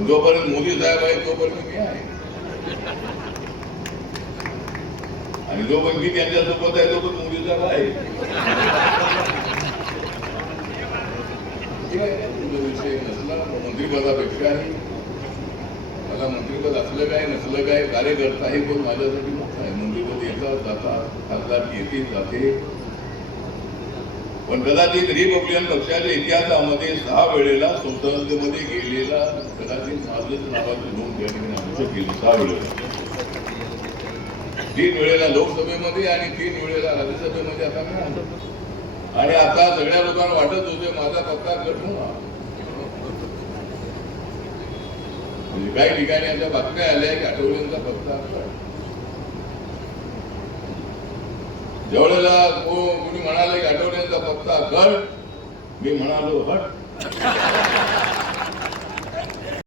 पण जोपर्यंत मोदी साहेब आहे तोपर्यंत मी आहे, आणि जोपर्यंत मी त्यांच्यासोबत आहे तोपर्यंत मोदी साहेब आहे. विषय नसला मंत्रिपदापेक्षाही मला मंत्रिपद असलं काय नसलं काय, कार्यकर्ता हे पण माझ्यासाठी मोठं आहे. मंत्रिपद येतात जातात, खासदार येते जाते, पण कदाचित रिपब्लिकन पक्षाच्या इतिहासामध्ये 6 वेळेला संसदेमध्ये गेलेला कदाचित माझंच नावाचं नोंद त्या ठिकाणी आमचं केलं. 6 वेळेला, 3 वेळेला लोकसभेमध्ये आणि 3 वेळेला राज्यसभेमध्ये आता मी आलो. आणि आता सगळ्या लोकांना वाटत होते माझा पत्ता कठून, म्हणजे काही ठिकाणी अशा बातम्या आल्या की आठवड्यांचा पत्ता कट. ज्यावेळेला कोणी म्हणाले की आठवड्यांचा पत्ता कट, मी म्हणालो हट.